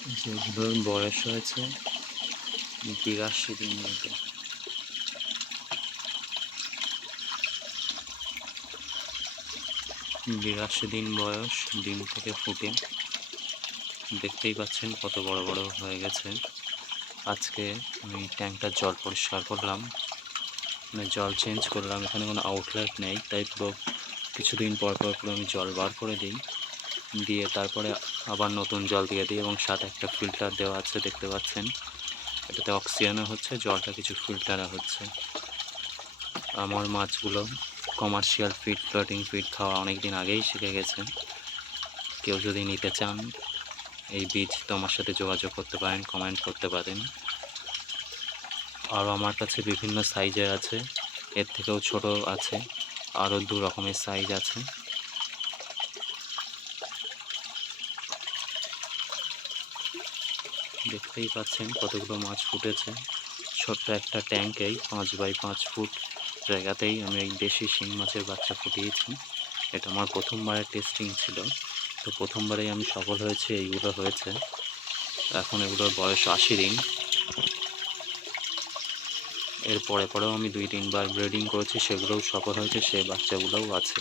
যেগুলোর বয়স হয়েছে, বিরাশি দিন মতো। বিরাশি দিন বয়স ডিম থেকে ফুটে। দেখতেই পাচ্ছেন কত বড় বড় হয়ে গেছে। আজকে আমি ট্যাঙ্কটার জল পরিষ্কার করলাম। মানে জল চেঞ্জ করলাম, এখানে কোনো আউটলেট নেই। তাই পুরো কিছুদিন পর পর পুরো আমি জল বার করে দিই। দিয়ে তারপরে আবার নতুন জল দিয়ে দিই এবং সাথে একটা ফিল্টার দেওয়া আছে, দেখতে পাচ্ছেন? এটাতে অক্সিজেনও হচ্ছে, জলটা কিছু ফিল্টারও হচ্ছে। আমার মাছগুলো কমার্শিয়াল ফিড ফ্লোটিং ফিড খাওয়া অনেক দিন আগেই শিখে গেছে। কেউ যদি নিতে চান, এই বীজ তো আমার সাথে যোগাযোগ করতে পারেন কমেন্ট করতে পারেন। আরও আমার কাছে বিভিন্ন সাইজের আছে, এর থেকেও ছোট আছে, আরও দু রকমের সাইজ আছে। দেখতেই পাচ্ছেন কতগুলো মাছ ফুটেছে। ছোট্ট একটা ট্যাঙ্কেই পাঁচ বাই পাঁচ ফুট জায়গাতেই আমি এই দেশি শিং মাছের বাচ্চা ফুটিয়েছি। এটা আমার প্রথমবারের টেস্টিং ছিল। তো প্রথমবারেই আমি সফল হয়েছে, এইগুলো হয়েছে। এখন এগুলোর বয়স আশি দিন। এর পরে পরেও আমি দুই তিনবার ব্রিডিং করেছি, সেগুলোও সফল হয়েছে সে বাচ্চাগুলোও আছে।